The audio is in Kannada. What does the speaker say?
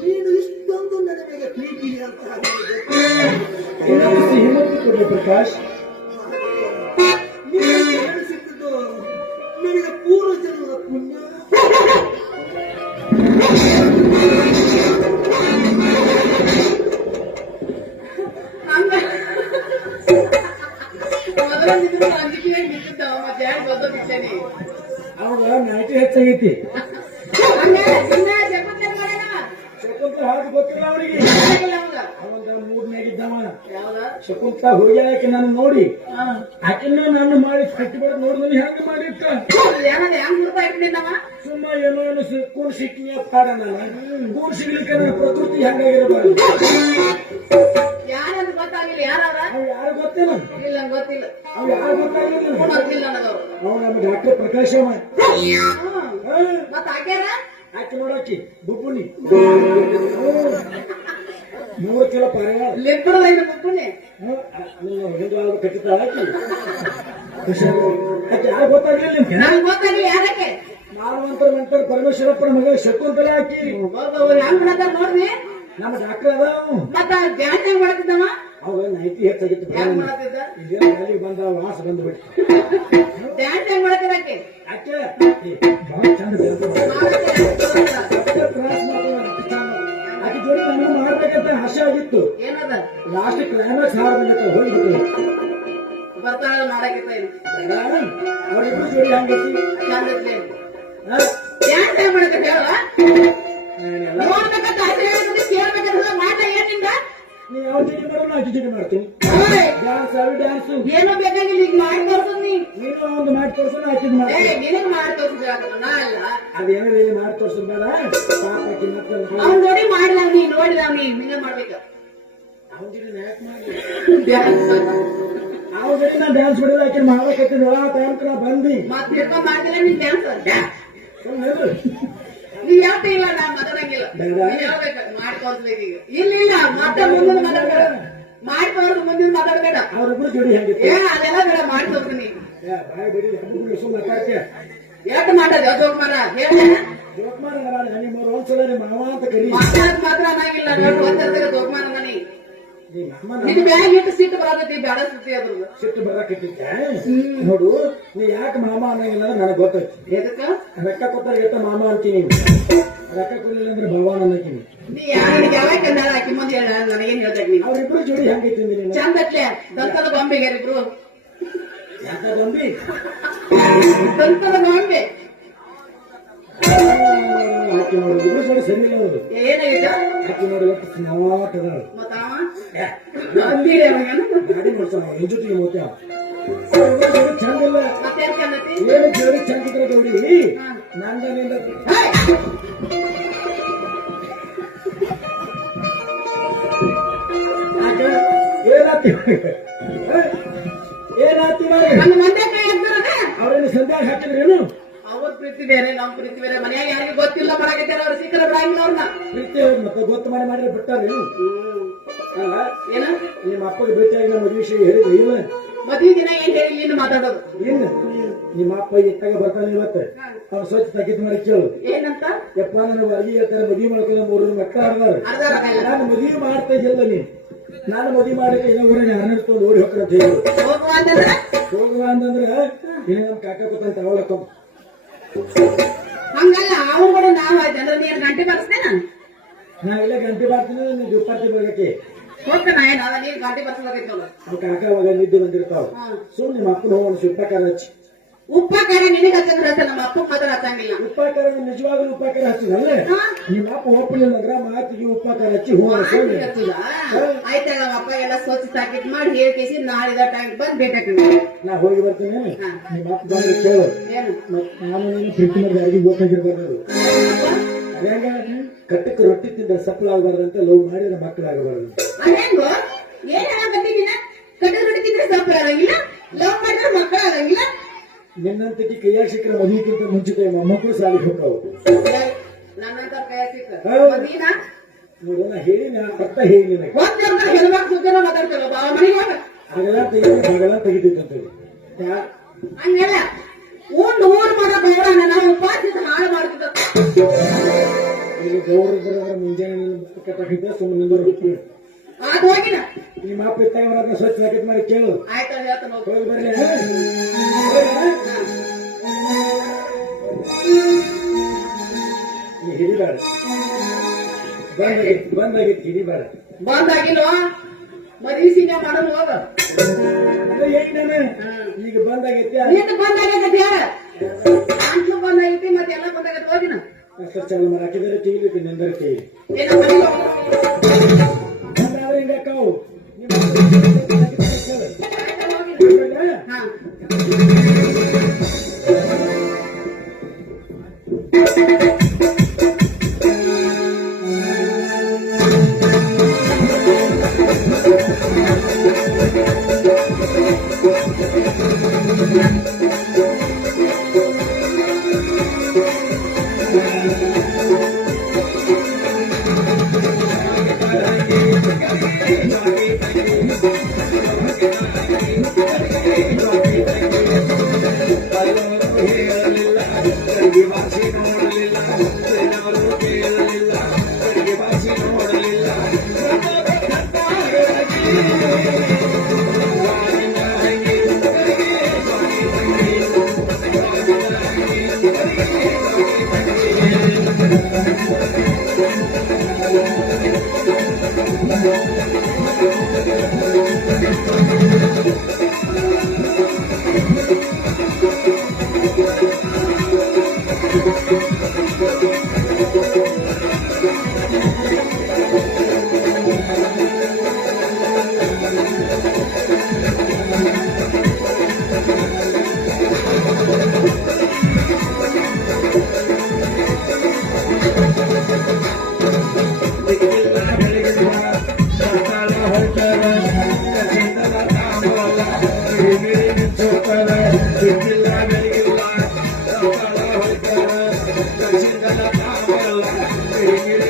ನೀನು ಇಷ್ಟೊಂದು ನನ್ನ ಮೇಲೆ ಪ್ರೀತಿ ಅಂತ ಹಿಮ್ಮತ್ತು ಕೊಡಿ ಪ್ರಕಾಶ್. ನೀನು ಸಿಕ್ಕಿದ್ದು ನನಗೆ ಪೂರ್ವ ಜನ್ಮದ ಪುಣ್ಯ. ಅವಾಗ ನೈಟಿ ಹೆಚ್ಚಾಗೈತಿ. ಹಾಗೆ ಗೊತ್ತಿಲ್ಲ ಅವರಿಗೆ. ಅವಾಗ ಮೂರ್ನಾಗಿದ್ದವ ಶಕುಂತ ಹೋಗ್ಯಾಕೆ ನಾನು ನೋಡಿ ಆಕಿನ್ನ ನಾನು ಮಾಡಿ ಕಟ್ಟಿ ಬರೋದು ನೋಡಿದ್ರೆ ಹೆಂಗ ಮಾಡಿಟ್ಟ ಸುಮ್ಮ ಏನೋ ಏನೋ ಕೂಡ್ ಸಿಕ್ಕಿನ ಪಾಡ ನಾನು ಕೂಡ್ ಸಿಗ್ಲಿಕ್ಕೆ ನನ್ನ ಪ್ರಕೃತಿ ಹೆಂಗಾಗಿರಬಾರ್ದು. ಯಾರು ಗೊತ್ತಾಗಿಲ್ಲ. ಯಾರು ಗೊತ್ತಿಲ್ಲ. ಗೊತ್ತಿಲ್ಲ. ಅವ್ ಯಾರು ಗೊತ್ತಾಗಿಲ್ಲ. ಅವ್ ನಮ್ಮ ಡಾಕ್ಟರ್ ಪ್ರಕಾಶ್ ಆಕೆ ನೋಡಾಕಿ ಬುಬ್ಬುನಿ 3 ಕಿಲೋ ಪಾರಿವಾಳ ಕಟ್ಟಿದ್ದಾಳೆ. ಯಾರು ಗೊತ್ತಾಗ್ಲಿಲ್ಲ ನಿಮ್ಗೆ? ನಾವಂತರ ಮೆಂಟರ್ ಪರಮೇಶ್ವರಪ್ಪನ ಮಗ ಶಕುಂತಲ ಹಾಕಿ ನೋಡ್ರಿ ನಮ್ಮ ಡಾಕ್ಟರ್ ಅದ ಅವ ನೈಟಿ ಹೆಚ್ಚಾಗಿತ್ತು. ಬಂದ ವಾಸ ಬಂದ್ಬಿಟ್ಟು ಆಕೆ ಬಹಳ ಚಂದ ಆಕೆ ಜೋಡಿ ನಾನು ಮಾಡ್ಬೇಕಂತ ಆಸೆ ಆಗಿತ್ತು. ಲಾಸ್ಟ್ ಕ್ಲೈಮ್ಯಾಕ್ಸ್ ಹಾರ ಬಂದಿತ್ತು ಹೋಗ್ಬಿಟ್ಟು ಅವ್ರಿಬ್ರು ಜೋಡಿ ಹಂಗೈತಿ. ನೀವು ಯಾವ ಜೋಡಿ ಮಾಡೋ ನಾ ಜೋಡಿ ಮಾಡ್ತೀನಿ. ಡ್ಯಾನ್ಸ್ ಡ್ಯಾನ್ಸು ಏನೋ ಬೇಕಾಗಿಲ್ಲ. ಈಗ ಮಾಡಿ ತೋರ್ಸು. ನೀನು ಒಂದು ಮಾಡಿ ತೋರ್ಸೋಣ ಹಾಕಿದ್ ಮಾಡಿ ಅದೇನೋ ಇಲ್ಲಿ ಮಾಡಿ ತೋರ್ಸೋದ್ ಬೇಡ. ಅವ್ನ ನೋಡಿ ಮಾಡಿದವ್ನಿ ನೋಡಿದವ್ನಿ ಹಿಂಗ ಮಾಡ್ಬೇಕ. ಅವ್ನ ಜೊತೆ ಯಾಕೆ ಮಾಡಿ ಅವ್ನ ಜೊತೆ ನಾ ಡ್ಯಾನ್ಸ್ ಮಾಡಿದ್ರೆ ಆಕೆ ಮಾಡ್ಬೇಕತ್ತಿದ್ವ ಆ ಟೈಮ್ಕ ನಾ ಬಂದಿ ಮತ್ ಹಿಡ್ಕೊಂಡ್ ಮಾಡ್ತಿಲ್ಲ ನೀನ್ ಡ್ಯಾನ್ಸ್. ನೀವ್ ಯಾವ ಇಲ್ಲ ನಾ ಮಾತಾಡಂಗಿಲ್ಲ. ಮಾಡಿ ತೋರ್ಸ್ಬೇಕು ಈಗ. ಇಲ್ಲ ಮತ್ತೆ ಮುಂದಿನ ಮಾತಾಡ್ಬೇಡ. ಮಾಡಿ ತೋರ್ಸು ಮುಂದಿನ ಮಾತಾಡ್ಬೇಡ. ಅವ್ರಿಬ್ರು ಜೋಡಿ ಹೆಂಗಿತ್ತು ಅದೆಲ್ಲ ಬೇಡ. ಮಾಡಿ ತೋರ್ಸ್ತೀನಿ. ಬಾಯ್ ಬಿಡಿ ಮಾತಾಡ್ತೀಯ ಎಷ್ಟು ಮಾತಾಡ ಜೋಕ್ಮಾರ ಹೇಳ ಜೋಕ್ಮಾರ ನಿಮ್ಮ ಒಂದ್ಸಲ ನಿಮ್ಮ ಮಾವ ಅಂತ ಕರಿ ಮಾತ್ರ ಅನ್ನಂಗಿಲ್ಲ. ಜೋಕ್ಮಾರ ಮನಿ ನಿನ್ ಬ್ಯಾಗ್ ಇಟ್ಟು ಸಿಟ್ಟು ಬರತೈತಿ. ಬೇಡ ಸುತ್ತಿ ಅದ್ರದ್ದು ಸಿಟ್ಟು ಬರಕತ್ತಿದ್ದೆ ನೋಡು. ನೀ ಯಾಕೆ ಮಾಮ ಅನ್ನಂಗಿಲ್ಲ ಅಂದ್ರೆ ನನಗೆ ಗೊತ್ತೈತಿ. ಎದಕ್ಕ ರೊಕ್ಕ ಕೊಟ್ಟಾರ ಎತ್ತ ಮಾಮ ಅಂತೀನಿ. ರೊಕ್ಕ ಕೊಡ್ಲಿಲ್ಲ ಅಂದ್ರೆ ಭಗವಾನ್ ಅನ್ನತೀನಿ. ನೀ ಯಾವಾಗ ಕಂಡ ಹಾಕಿ ಮುಂದೆ ಹೇಳ ನನಗೇನ್ ಹೇಳ್ತೇನೆ. ಅವ್ರಿಬ್ರು ಜೋಡಿ ಹೆಂಗೈತಿ ಚಂದ ಅಟ್ಲೆ ದಂತದ ಗೊಂಬೆಗಾರಿಬ್ರು. ಯಾಕ ಗೊಂಬಿ ದಂತದ ಗೊಂಬೆ ಆಕಿ ನೋಡಿದ್ರು ಜೋಡಿ ಸರಿ ಇಲ್ಲ ಅವರು. ಏನಾಗಿತ್ತು ಆಕಿ ನೋಡಿ ಒಟ್ಟು ಸ್ಮಾರ್ಟ್ ಅದಾಳು. ಗಾಡಿ ಮಾಡ್ತಾನ ನಿನ್ ಜೊತೆಗೆ ಹೋಗ್ತಾವ ಚಂದ ಇಲ್ಲ. ಏನು ಜೋಡಿ ಚಂದ ಇದ್ರೆ ಜೋಡಿ ನಂದ ನಿಂದ ಏನಾತಿ ಏನಾತಿ ಅವ್ರೇನು ಸಂಧ್ಯಾಗ ಹಾಕಿದ್ರೇನು? ಅವ್ರ ಪ್ರೀತಿ ಬೇರೆ ನಮ್ ಪ್ರೀತಿ ಬೇರೆ. ಮನ್ಯಾಗ ಯಾರಿಗೂ ಗೊತ್ತಿಲ್ಲ ಮಾಡಾಕತ್ತಾರ. ಅವ್ರು ಸಿಕ್ಕರ ಬಿಡಂಗಿಲ್ಲ ಅವ್ರನ್ನ. ಪ್ರೀತಿ ಮತ್ತೆ ಗೊತ್ತು ಮಾಡಿದ್ರೆ ಬಿಟ್ಟಾರೇನು? ಏನ ನಿಮ್ಮ ಅಪ್ಪಗೆ ಭೇಟಿಯಾಗಿ ನಮ್ಮ ಮದುವೆ ವಿಷಯ ಹೇಳಿದ್ರು ಇಲ್ಲ? ಮದುವೆ ದಿನ ಏನ್ ಹೇಳಿ ಇನ್ನು ಮಾತಾಡೋದು ಏನು? ನಿಮ್ಮ ಅಪ್ಪ ಇಟ್ಟಾಗ ಬರ್ತಾನೆ ಇವತ್ತು. ಅವ್ನು ಸ್ವಚ್ಛ ತಗ್ಗಿದ್ ಮಾಡಿ ಕೇಳು ಏನಂತ. ಯಪ್ಪ ನನ್ನ ಅರ್ಗಿ ಹೇಳ್ತಾರೆ ಮದುವೆ ಮಾಡ್ಕೊಂಡು 3 ಮಕ್ಕಳು ಆಡ್ದಾರ. ನಾನು ಮದುವೆ ಮಾಡ್ತಾ ಇದ್ದಿಲ್ಲ ನೀ. ನಾನು ಮದುವೆ ಮಾಡಿದ್ರೆ ಇನ್ನೊಬ್ಬರನ್ನ ಹರಣಿಡ್ಕೊಂಡು ಓಡಿ ಹೋಗ್ರಂತ ಹೇಳಿ ಹೋಗುವ ಅಂತಂದ್ರೆ ಇನ್ನು ನಮ್ ಕಾಕ ಗೊತ್ತಂತ ಅವಳಕ್ಕ ಹಂಗಲ್ಲ. ಅವ್ರು ಕೂಡ ನಾವ್ ಆಯ್ತಂದ್ರೆ ನೀನ್ ಗಂಟೆ ಬರ್ಸ್ತೇನೆ. ನಾ ಇಲ್ಲ ಗಂಟೆ ಬರ್ತೀನಿ. ನೀವು ದುಪ್ಪಾತಿ ಬರಕ್ಕೆ ಹೋಗ್ತಾನ ಏನ ನೀನ್ ಗಾಡಿ ಬರ್ಸೋದೈತಲ್ಲ. ಕಾಕ ಅವಾಗ ನಿದ್ದೆ ಬಂದಿರ್ತಾವ. ಸುಮ್ ನಿಮ್ಮ ಅಪ್ಪನ ಹೋಗೋಣ ಉಪ್ಪಕಾರ ಹಚ್ಚಿ. ಉಪ್ಪಕಾರ ನಿನಗೆ ಹಚ್ಚಂದ್ರೆ ಹಚ್ಚ. ನಮ್ಮ ಅಪ್ಪ ಮಾತ್ರ ಹಚ್ಚಂಗಿಲ್ಲ. ಉಪ್ಪಕಾರ ನಿಜವಾಗ್ಲೂ ಉಪ್ಪಕಾರ ಹಚ್ಚಿದಲ್ಲೇ ನಿಮ್ಮ ಅಪ್ಪ ಒಪ್ಪಲಿಲ್ಲ ನಗರ ಮಾತಿಗೆ ಉಪ್ಪಕಾರ ಹಚ್ಚಿ ಹೂ ಹಚ್ಚಿಲ್ಲ. ಆಯ್ತಾ ನಮ್ಮ ಅಪ್ಪ ಎಲ್ಲ ಸ್ವಚ್ಛ ಪ್ಯಾಕೆಟ್ ಮಾಡಿ ಹೇಳ್ಕೇಸಿ ನಾಳಿದ ಟೈಮ್ ಬಂದ್ ಭೇಟಿ. ನಾ ಹೋಗಿ ಬರ್ತೀನಿ. ನಿಮ್ಮ ಅಪ್ಪ ಬಂದು ಕೇಳು. ನಾನು ನೀನು ಪ್ರೀತಿ ಮಾಡಿ ಯಾರಿಗೂ ಬೇಕಾಗಿರ್ಬಾರ್ದು. ಅದ್ಯಾಗ ಕಟ್ಟಕ್ಕೆ ರೊಟ್ಟಿ ತಿಂದ್ರೆ ಸಪ್ಪಳಾಗಬಾರ್ದಂತ ಲವ್ ಮಾಡಿದ್ರೆ ಮಕ್ಕಳಾಗಬಾರ್ದು. ಅದೇಂಗೋ ಏನ್ ಹೇಳಕತ್ತೀನಿ. ಕಟ್ಟಕ್ಕೆ ರೊಟ್ಟಿ ತಿಂದ್ರೆ ಸಪ್ಪಳಾಗಂಗಿಲ್ಲ. ಲವ್ ಮಾಡಿದ್ರೆ ಮಕ್ಕಳಾಗಂಗಿಲ್ಲ. ನಿನ್ನಂತಕ್ಕೆ ಕೈಯಾಗ ಸಿಕ್ಕರೆ ಮದುವೆಗಿಂತ ಮುಂಚಿತ ಮೊಮ್ಮಕ್ಕಳು ಸಾಲಿಗೆ ಹೋಗ್ತಾವು. ನನ್ನಂತ ಕೈಯಾಗ ಸಿಕ್ಕ ನೋಡು ನಾ ಹೇಳಿ ನಾ ಪಟ್ಟ ಹೇಳಿ ಹಾಗೆಲ್ಲ ತೆಗಿತೈತಂತ ಹಂಗೆಲ್ಲ ಊರ್ ಮಾಡೋ ಬೇಡ ನಾವು ಉಪಾಸ ಹಾಳು ಮಾಡ್ತಿದ್ದ. ಗೌರ ಇದ್ರೆ ಮುಂಜಾನೆ ಕಟ್ಟಾಕಿದ್ದೆ ಸುಮ್ಮನೆ ನಿಂದ್ರು ಅದು ಹೋಗಿನ ನಿಮ್ಮ ಅಪ್ಪ ಇತ್ತಾಗ ಸ್ವಚ್ಛ ಪ್ಯಾಕೆಟ್ ಮಾಡಿ ಕೇಳು ಆಯ್ತು ಅದು ಹೇಳ್ತಾನೆ ಹೋಗು. ಹೋಗಿ ಬರ್ಲಿ ನೀ ಹಿಡಿಬೇಡ ಬಂದಾಗಿತ್ತು ಹಿಡಿಬೇಡ ಬಂದಾಗಿಲ್ವಾ ಮದ್ವಿ ಸಿಂಗ ಮಾಡೋದು ಹೋಗ ಅದು ಏನಾನೆ ಈಗ ಬಂದಾಗೈತಿ ನೀನು ಬಂದಾಗೈತಿ ಹೇಳ ಅಂಟ್ಲು ಬಂದಾಗೈತಿ ಮತ್ತೆ ಎಲ್ಲ ಬಂದಾಗೈತಿ ಹೋಗಿನ ಅಷ್ಟು ಚಾಲು ಮಾಡಿ ಹಾಕಿದರೆ ಟಿವಿ ನಿಂದರೆ ಟಿವಿ ಏನೋ ಮನೆಗೆ ಹೋಗು. ಬಂದಾದ್ರೆ ಹಿಂಗಾಕಾವು ಹಾ Thank you.